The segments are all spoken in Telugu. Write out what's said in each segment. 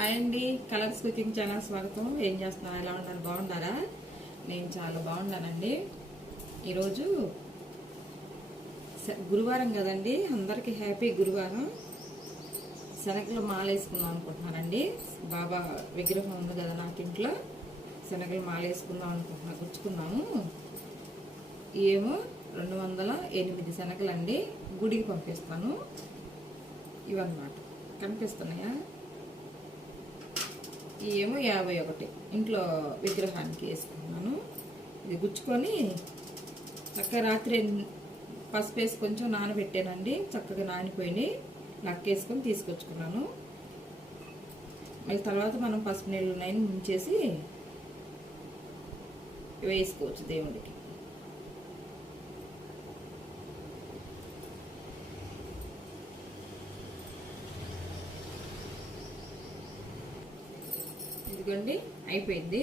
హాయ్ అండి. కలర్స్ కుకింగ్ ఛానల్ స్వాగతం. ఏం చేస్తున్నారు? ఎలా ఉన్నారు? బాగున్నారా? నేను చాలా బాగున్నానండి. ఈరోజు స- గురువారం కదండి. అందరికీ హ్యాపీ గురువారం. శనగలు మాల వేసుకుందాం అనుకుంటున్నానండి. బాబా విగ్రహం ఉంది కదా నాకు ఇంట్లో. శనగలు మాల వేసుకుందాం అనుకుంటున్నా గుచ్చుకున్నాము. ఏమో రెండు వందల ఎనిమిది శనగలండి. గుడికి పంపిస్తాను. ఇవన్నమాట. కనిపిస్తున్నాయా? ఏమో యాభై ఒకటి. ఇంట్లో విగ్రహానికి వేసుకున్నాను ఇది గుచ్చుకొని చక్కగా రాత్రి పసుపు వేసి కొంచెం నానబెట్టానండి. చక్కగా నానిపోయి లక్కేసుకొని తీసుకొచ్చుకున్నాను. మళ్ళీ తర్వాత మనం పసుపు నీళ్ళు నైన్ ముంచేసి వేసుకోవచ్చు దేవుడికి. ఇదిగోండి అయిపోయింది.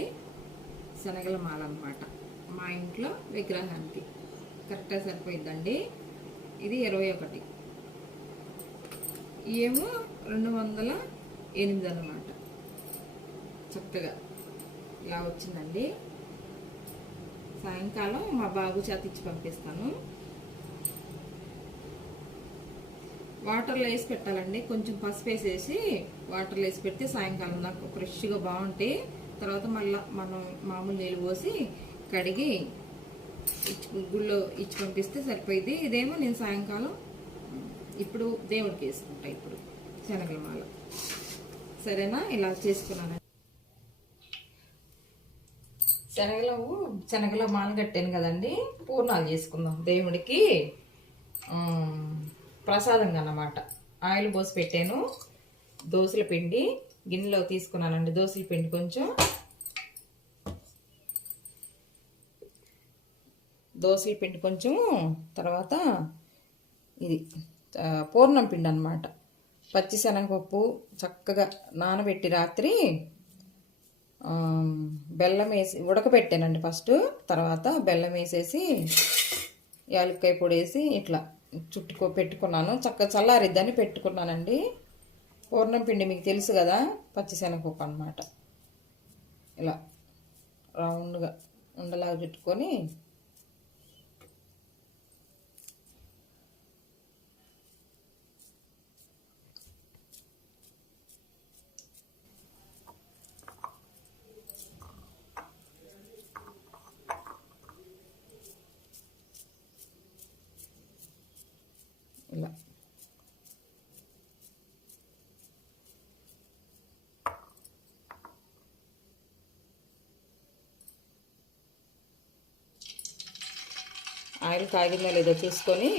శనగల మాల అన్నమాట. మా ఇంట్లో విగ్రహానికి. కరెక్ట్గా సరిపోయిందండి ఇది ఇరవై ఒకటి. ఏమో రెండు వందల ఎనిమిది అనమాట చక్కగా ఇలా వచ్చిందండి. సాయంకాలం మా బాబు చేత ఇచ్చి పంపిస్తాను. వాటర్లో వేసి పెట్టాలండి. కొంచెం పసుపు వేసేసి వాటర్లో వేసి పెడితే సాయంకాలం నాకు ఫ్రెష్గా బాగుంటాయి తర్వాత మళ్ళీ మనం మామూలు నీళ్ళు పోసి కడిగి ఇచ్చి గుళ్ళో ఇచ్చి పంపిస్తే సరిపోయింది ఇదేమో నేను సాయంకాలం ఇప్పుడు దేవుడికి వేసుకుంటా ఇప్పుడు శనగల మాల. సరేనా? ఇలా చేసుకున్నాను శనగలు శనగలో మాల కట్టాను కదండి. పూర్ణాలు చేసుకుందాం దేవుడికి. ప్రసాదంగా అన్నమాట ఆయిల్ పోసి పెట్టాను. దోశల పిండి గిన్నెలో తీసుకున్నానండి. దోశల పిండి కొంచెం. దోశల పిండి కొంచెం. తర్వాత ఇది పూర్ణం పిండి అనమాట పచ్చిశనగపప్పు చక్కగా నానబెట్టి రాత్రి బెల్లం వేసి ఉడకబెట్టానండి ఫస్ట్. తర్వాత బెల్లం వేసేసి యాలక్కాయ పొడి వేసి ఇట్లా చుట్టుకో పెట్టుకున్నాను. చక్కగా చల్లారిద్దని పెట్టుకున్నానండి. పూర్ణం పిండి మీకు తెలుసు కదా పచ్చిశనగపప్పు అనమాట ఇలా రౌండ్గా ఉండలాగా చుట్టుకొని ఇలా ఆయిల్ కాగిందో లేదో చూసుకొని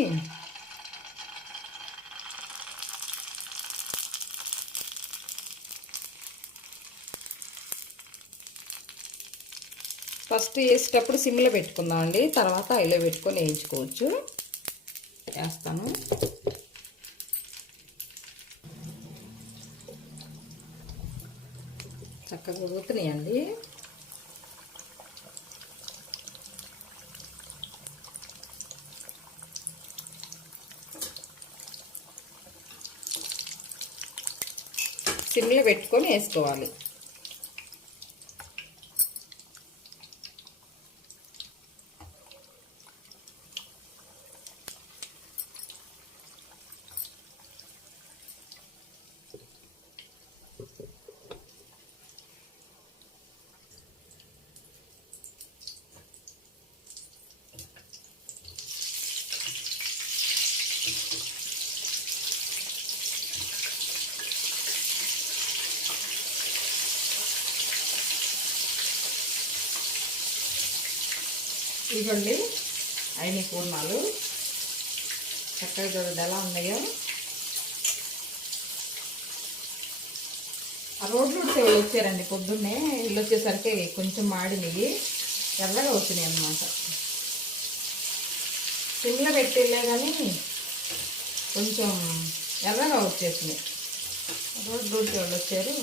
ఫస్ట్ వేసేటప్పుడు సిమ్లో పెట్టుకుందాం అండి. తర్వాత ఐలో పెట్టుకొని వేయించుకోవచ్చు. వేస్తాను. చక్కగా ఉడుకుతున్నాయండి సిమ్లో పెట్టుకొని వేసుకోవాలి. ఇవ్వండి అయిన పూర్ణాలు. చక్కగా చూడండి ఎలా ఉన్నాయో. ఆ రోడ్లు ఉడితే వాళ్ళు వచ్చారండి పొద్దున్నే. ఇల్లు వచ్చేసరికి కొంచెం మాడినవి. ఎర్రగా వచ్చినాయి అన్నమాట. సిమ్లో పెట్టిలే కానీ కొంచెం ఎర్రగా వచ్చేసినాయి. రోడ్లు వచ్చే వాళ్ళు వచ్చారు.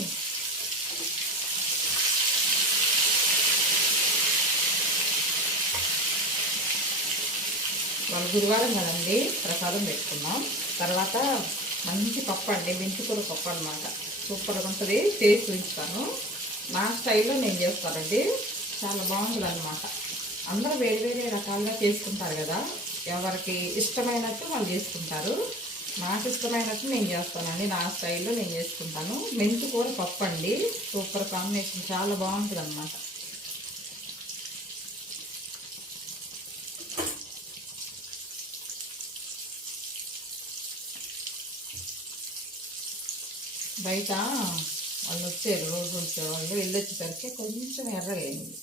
వాళ్ళు గురువారం కదండి ప్రసాదం పెట్టుకున్నాం. తర్వాత మంచి పప్పు అండి మెంతికూర పప్పు అనమాట సూపర్గా ఉంటుంది. చేసి చూపిస్తాను. నా స్టైల్లో నేను చేస్తానండి. చాలా బాగుంటుంది అనమాట అందరూ వేరే వేరే రకాలుగా చేసుకుంటారు కదా. ఎవరికి ఇష్టమైనట్టు వాళ్ళు చేసుకుంటారు. నాకు ఇష్టమైనట్టు నేను చేస్తానండి. నా స్టైల్లో నేను చేసుకుంటాను. మెంతు కూర పప్పు అండి. సూపర్ కాంబినేషన్ చాలా బాగుంటుంది అనమాట బయట వాళ్ళు వచ్చారు రోజు వచ్చేవాళ్ళు వెళ్ళి వచ్చేసరికి కొంచెం ఎర్రగైంది.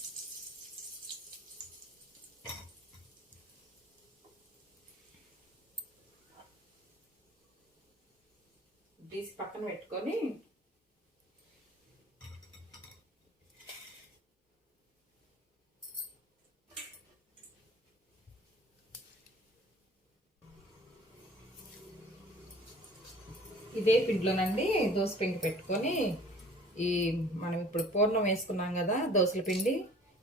తీసి పక్కన పెట్టుకొని ఇదే పిండిలోనండి దోశ పిండి పెట్టుకొని ఈ మనం ఇప్పుడు పూర్ణం వేసుకున్నాం కదా దోశల పిండి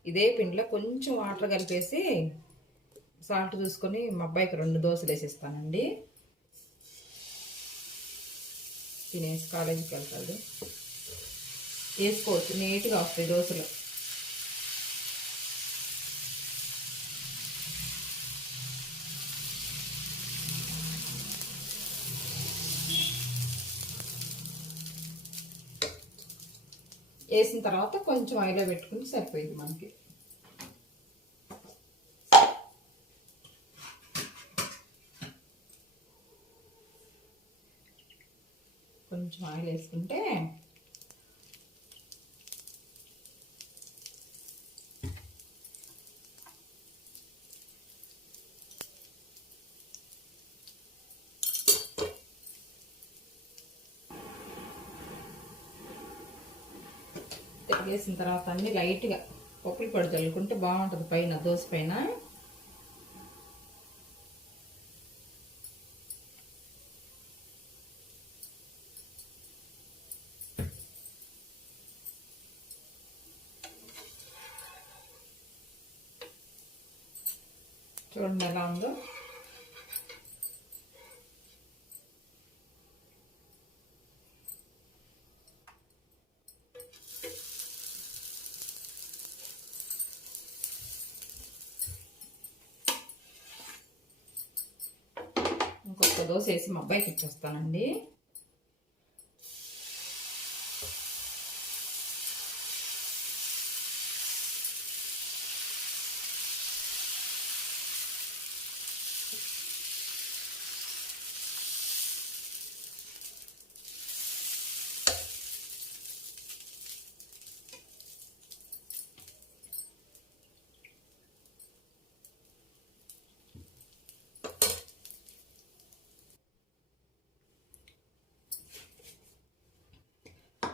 ఇదే పిండిలో కొంచెం వాటర్ కలిపేసి సాల్ట్ చూసుకొని మా అబ్బాయికి రెండు దోశలు వేసిస్తానండి. తినేసి కాలేజీకి వెళ్తాడు. వేసుకోవచ్చు నీట్గా వస్తాయి దోశలు. వేసిన తర్వాత కొంచెం ఆయిల్లో పెట్టుకుని సరిపోయింది మనకి. కొంచెం ఆయిల్ వేసుకుంటే వేసిన తర్వాత అన్ని లైట్గా పప్పులు పొడి చల్లుకుంటే బాగుంటుంది పైన దోశ పైన. చూడండి ఎలా ఉందో. దోశ వేసి మా అబ్బాయికి ఇచ్చేస్తానండి.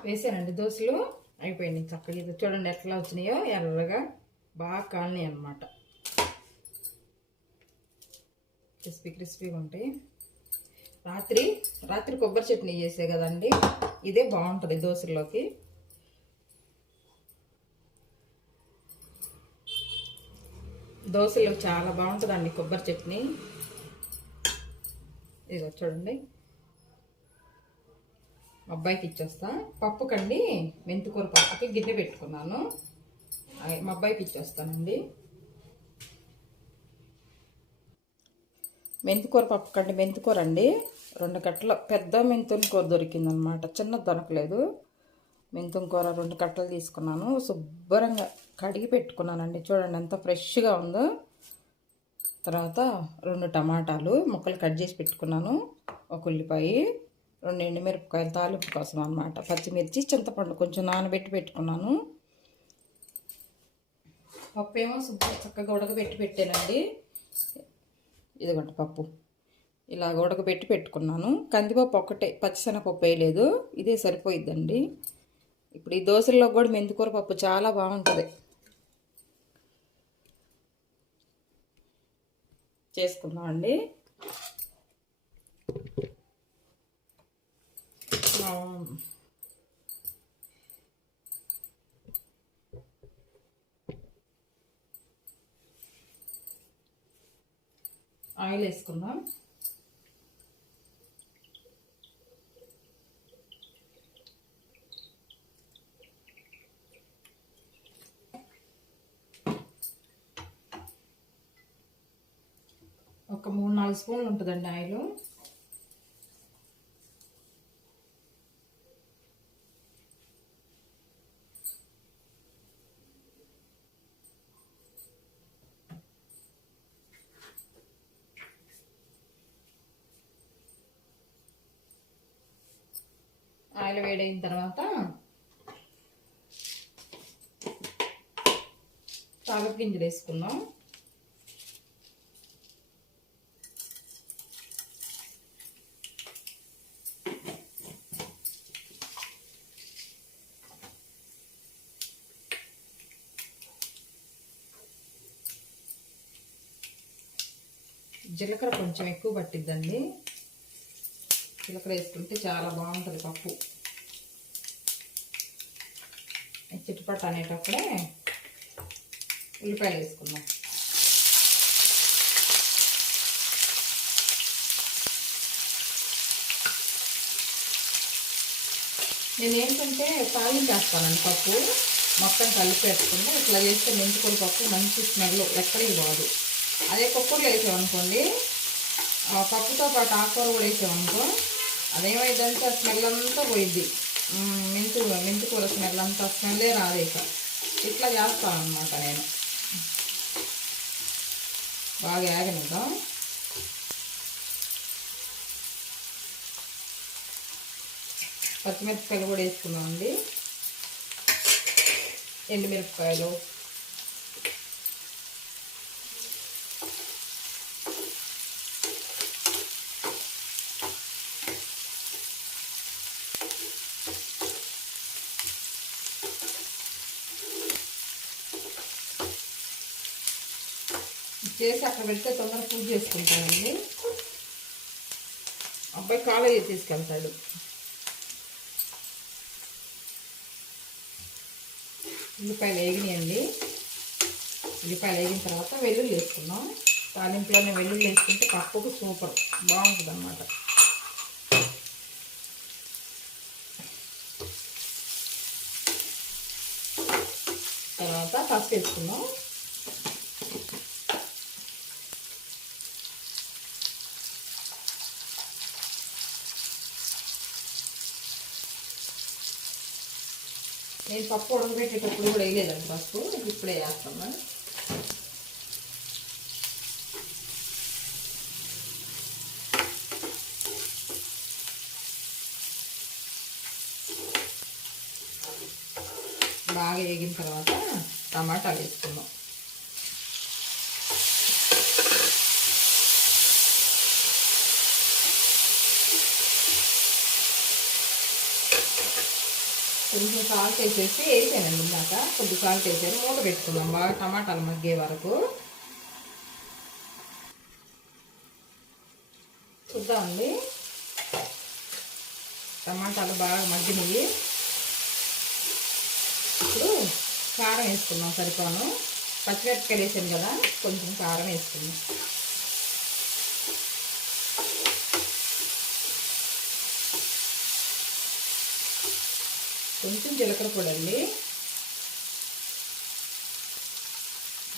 వేసానండి. దోశలు అయిపోయినాయి. చక్కగా ఇది చూడండి ఎట్లా వచ్చినాయో ఎర్రగా బాగా కాలినాయి అనమాట క్రిస్పీ క్రిస్పీగా ఉంటాయి. రాత్రి రాత్రి కొబ్బరి చట్నీ చేసే కదండి ఇదే బాగుంటుంది దోశల్లోకి. దోశలో చాలా బాగుంటుందండి కొబ్బరి చట్నీ. ఇదిగో చూడండి. అబ్బాయికి ఇచ్చేస్తా. పప్పుకండి మెంతికూర పప్పుకి గిన్నె పెట్టుకున్నాను. మా అబ్బాయికి ఇచ్చేస్తానండి. మెంతికూర పప్పు కండి మెంతికూర అండి. రెండు కట్టల పెద్ద మెంతుని కూర దొరికిందనమాట. చిన్న దొరకలేదు. మెంతుం కూర రెండు కట్టలు తీసుకున్నాను. శుభ్రంగా కడిగి పెట్టుకున్నానండి. చూడండి ఎంత ఫ్రెష్గా ఉందో. తర్వాత రెండు టమాటాలు ముక్కలు కట్ చేసి పెట్టుకున్నాను. ఒక ఉల్లిపాయ రెండు ఎండుమిరపకాయలు తాలింపు కోసం అనమాట పచ్చిమిర్చి చింతపండు కొంచెం నానబెట్టి పెట్టుకున్నాను. పప్పు ఏమో శుభ్ర చక్కగా ఉడకబెట్టి పెట్టానండి. ఇదిగోండి పప్పు. ఇలా ఉడకబెట్టి పెట్టుకున్నాను. కందిపప్పు ఒక్కటే పచ్చిశనగపప్పు వేయలేదు. ఇదే సరిపోయిద్దండి. ఇప్పుడు ఈ దోశల్లో కూడా మెంతికూర పప్పు చాలా బాగుంటుంది. చేసుకుందాం అండి ఆయిల్ వేసుకుందాం. ఒక మూడు నాలుగు స్పూన్లు ఉంటుందండి ఆయిల్. ఆయిల్ వేడైన తర్వాత తాగపు గింజలు వేసుకుందాం. జీలకర్ర కొంచెం ఎక్కువ పట్టిద్దండి. జీలకర్ర వేసుకుంటే చాలా బాగుంటుంది పప్పు. చిట్టుపట్ట అనేటప్పుడే ఉల్లిపాయలు వేసుకుందాం. నేను ఏంటంటే తాలింపు పప్పు. మొత్తం కలిపి వేసుకుంటే ఇట్లా చేస్తే మెంతుకొని పప్పు మంచి స్మెల్ ఎక్కడికి పోదు అదే కుక్కర్లో వేసామనుకోండి ఆ పప్పుతో పాటు ఆకుకూర కూడా వేసామనుకో అదేమైందంటే ఆ స్మెల్ అంతా పోయింది. మెంతు మెంతు కూర స్మెల్ అంతా స్మెల్లే రాదు ఇక. ఇట్లా చేస్తాను అనమాట నేను. బాగా యాగనిద్దాం పచ్చిమిరపకాయలు కూడా వేసుకున్నామండి ఎండుమిరపకాయలు. చేసి అక్కడ పెడితే తొందరగా పూజ చేసుకుంటానండి అబ్బాయి కాలేజీ తీసుకెళ్తాడు. ఉల్లిపాయలు వేగినాయండి. ఉల్లిపాయలు వేగిన తర్వాత వెల్లుల్లి వేసుకున్నాం తాలింపులోనే వెల్లుల్లి వేసుకుంటే పప్పుకు సూపర్ బాగుంటుంది అన్నమాట తర్వాత పప్పు వేసుకున్నాం నేను పప్పు ఉడకబెట్టేటప్పుడు కూడా వేయలేదండి పసుపు. ఇప్పుడే వేస్తాను. బాగా వేగిన తర్వాత టమాటాలు వేసుకుందాం. కొంచెం సాల్ట్ వేసేసి వేసానండి ఇందాక. కొద్ది సాల్ట్ వేసాను. మూత పెట్టుకున్నాం. బాగా టమాటాలు మగ్గే వరకు. చూద్దామండి. టమాటాలు బాగా మగ్గినవి. ఇప్పుడు కారం వేసుకున్నాం సరిపోను. పచ్చిమిరపకాయలు వేసాను కదా కొంచెం కారం వేసుకున్నాం కొంచెం జీలకర్ర పొడి అండి.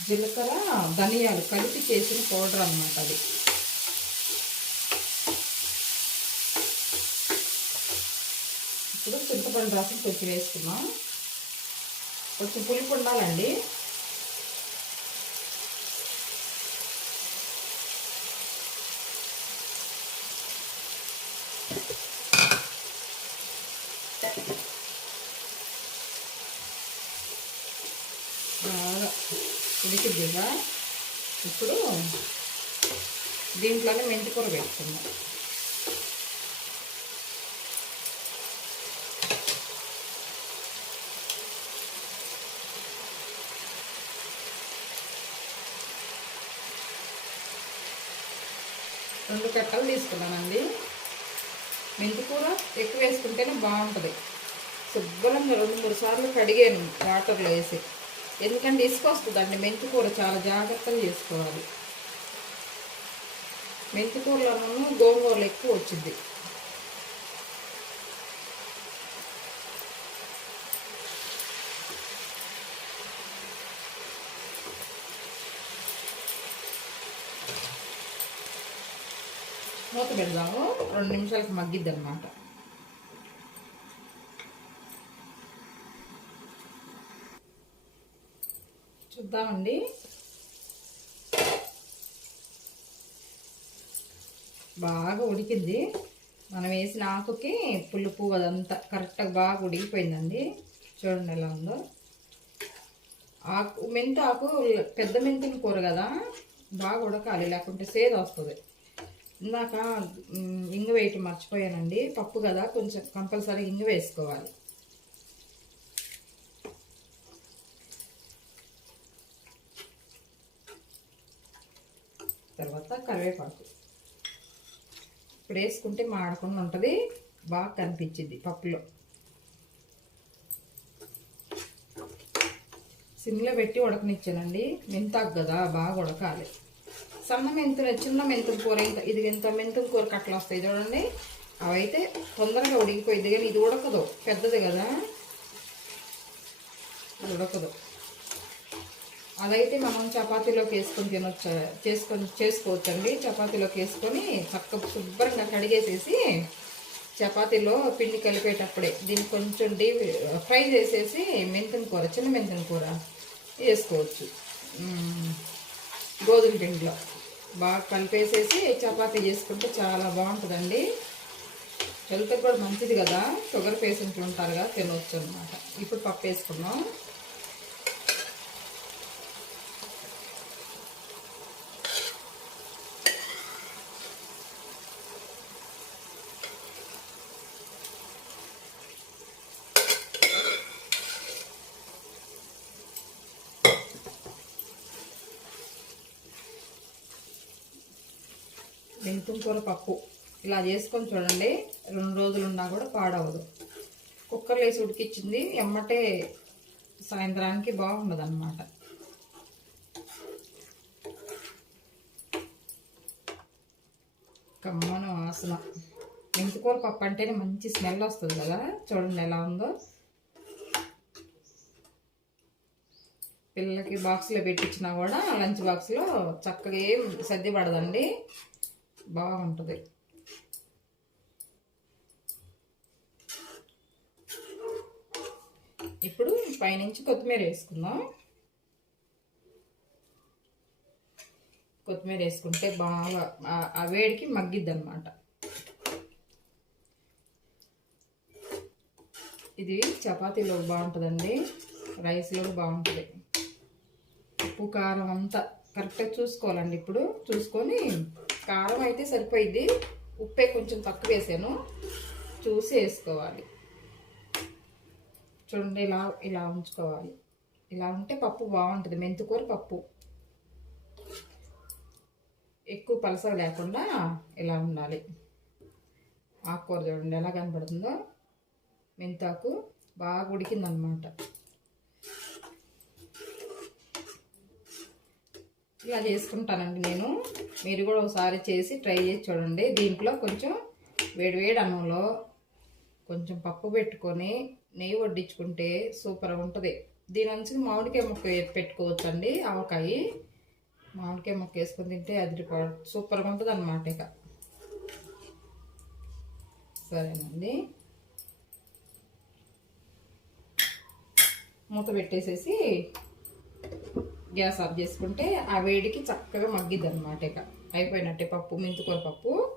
జీలకర్ర ధనియాలు కలిపి చేసిన పౌడర్ అనమాట అది. ఇప్పుడు చింతపండు రసం కొంచెం వేసుకున్నాం కొంచెం పులుపు ఉండాలండి బాగా ఉడికిద్దిగా ఇప్పుడు దీంట్లోనే మెంతి కూర పెట్టుకుందాం రెండు కట్టలు తీసుకున్నానండి. మెంతి కూర ఎక్కువ వేసుకుంటేనే బాగుంటుంది. శుభ్రంగా రెండు మూడు సార్లు కడిగాను వాటర్లో వేసి. ఎందుకంటే ఇసుక వస్తుందండి. మెంతి కూర చాలా జాగ్రత్తగా చేసుకోవాలి. మెంతి కూరలోనూ గోంగూరలు ఎక్కువ వచ్చింది. మూత పెడదాము. రెండు నిమిషాలకు మగ్గిద్ది అనమాట చూద్దామండి. బాగా ఉడికింది. మనం వేసిన ఆకుకి పులుపు అదంతా కరెక్ట్గా బాగా ఉడికిపోయిందండి. చూడండి ఎలా ఉందో. ఆకు మెంతు ఆకు పెద్ద మెంతిన కూర కదా బాగా ఉడకాలి లేకుంటే సేద వస్తుంది. ఇందాక ఇంగు వేయటం మర్చిపోయానండి. పప్పు కదా కొంచెం కంపల్సరీ ఇంగు వేసుకోవాలి తర్వాత కరివేపాకు. ఇప్పుడు వేసుకుంటే మాడకుండా ఉంటుంది. బాగా కనిపించింది పప్పులో. సిమ్లో పెట్టి ఉడకనిచ్చానండి. మెంతాకు కదా బాగా ఉడకాలి. సన్న మెంతులు చిన్న మెంతుల కూర ఇంత ఇది ఇంత మెంతుల కూర కట్టలు వస్తాయి చూడండి. అవైతే తొందరగా ఉడికిపోయింది కానీ ఇది ఉడకదు. పెద్దది కదా. అది ఉడకదు. అదైతే మనం చపాతీలోకి వేసుకొని తినొచ్చు? చేసుకొని చేసుకోవచ్చండి. చపాతీలోకి వేసుకొని చక్కగా శుభ్రంగా కడిగేసేసి చపాతీలో పిండి కలిపేటప్పుడే దీన్ని కొంచెం డీప్ ఫ్రై చేసేసి మెంతిన కూర చిన్న మెంతిన కూర వేసుకోవచ్చు. గోధుమ పిండిలో బాగా కలిపేసేసి చపాతీ చేసుకుంటే చాలా బాగుంటుందండి. హెల్త్ కూడా మంచిది కదా. షుగర్ పేషెంట్లు ఉంటారు కదా తినవచ్చు అనమాట ఇప్పుడు పప్పు వేసుకున్నాం మెంతుం కూర పప్పు. ఇలా చేసుకొని చూడండి రెండు రోజులు ఉన్నా కూడా పాడవదు. కుక్కర్లో వేసి ఉడికిచ్చింది ఎమ్మటే సాయంత్రానికి బాగుండదు అనమాట కమ్మన వాసన. మెంతుకూర పప్పు అంటేనే మంచి స్మెల్ వస్తుంది కదా చూడండి ఎలా ఉందో. పిల్లలకి బాక్స్లో పెట్టించినా కూడా లంచ్ బాక్స్లో చక్కగా ఏం సర్ది పడదండి. బాగుంటుంది. ఇప్పుడు పైనుంచి కొత్తిమీర వేసుకుందాం. కొత్తిమీర వేసుకుంటే బాగా ఆ- వేడికి మగ్గిద్ది అనమాట ఇది చపాతీలో బాగుంటుందండి. రైస్లో బాగుంటుంది. ఉప్పు కారం అంతా కరెక్ట్గా చూసుకోవాలండి ఇప్పుడు. చూసుకొని కారం అయితే సరిపోయింది ఉప్పే కొంచెం తక్కువ వేసాను. చూసి వేసుకోవాలి. చూడండి ఇలా ఇలా ఉంచుకోవాలి. ఇలా ఉంటే పప్పు బాగుంటుంది. మెంతికూర పప్పు. ఎక్కువ పలస లేకుండా ఇలా ఉండాలి. ఆకుకూర చూడండి ఎలా కనపడుతుందో. మెంతాకు బాగా ఉడికిందనమాట. ఇలా చేసుకుంటానండి నేను. మీరు కూడా ఒకసారి చేసి ట్రై చేసి చూడండి. దీంట్లో కొంచెం వేడివేడి అన్నంలో కొంచెం పప్పు పెట్టుకొని నెయ్యి వడ్డించుకుంటే సూపర్ ఉంటుంది. దీని నుంచి మామిడికాయ ముక్క పెట్టుకోవచ్చండి. ఆవకాయ మామిడికాయ ముక్క వేసుకొని తింటే అది సూపర్గా ఉంటుంది అన్నమాట ఇక. సరేనండి. మూత పెట్టేసేసి గ్యాస్ ఆఫ్ చేసుకుంటే ఆ వేడికి చక్కగా మగ్గిద్ది అనమాట ఇక. అయిపోయినట్టే పప్పు మెంతికూర పప్పు.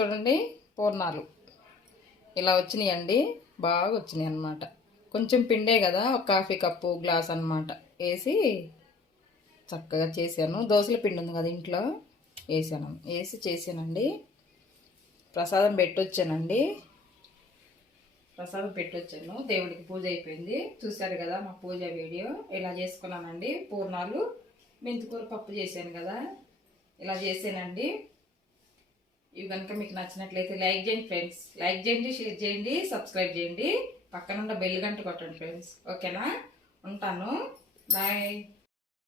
చూడండి పూర్ణాలు. ఇలా వచ్చినాయండి. బాగా వచ్చినాయి అన్నమాట. కొంచెం పిండే కదా ఒక కాఫీ కప్పు గ్లాస్ అన్నమాట. వేసి చక్కగా చేశాను. దోశల పిండి ఉంది కదా ఇంట్లో వేసాను. వేసి చేశానండి. ప్రసాదం పెట్టొచ్చానండి. ప్రసాదం పెట్టొచ్చాను. దేవుడికి పూజ అయిపోయింది. చూశారు కదా మా పూజ వీడియో. ఇలా చేసుకున్నానండి. పూర్ణాలు మెంతికూర పప్పు చేశాను కదా. ఇలా చేశానండి. ఇవి కనుక మీకు నచ్చినట్లయితే లైక్ చేయండి ఫ్రెండ్స్. లైక్ చేయండి షేర్ చేయండి సబ్స్క్రైబ్ చేయండి. పక్కన ఉన్న బెల్ గంట కొట్టండి ఫ్రెండ్స్. ఓకేనా? ఉంటాను. బాయ్.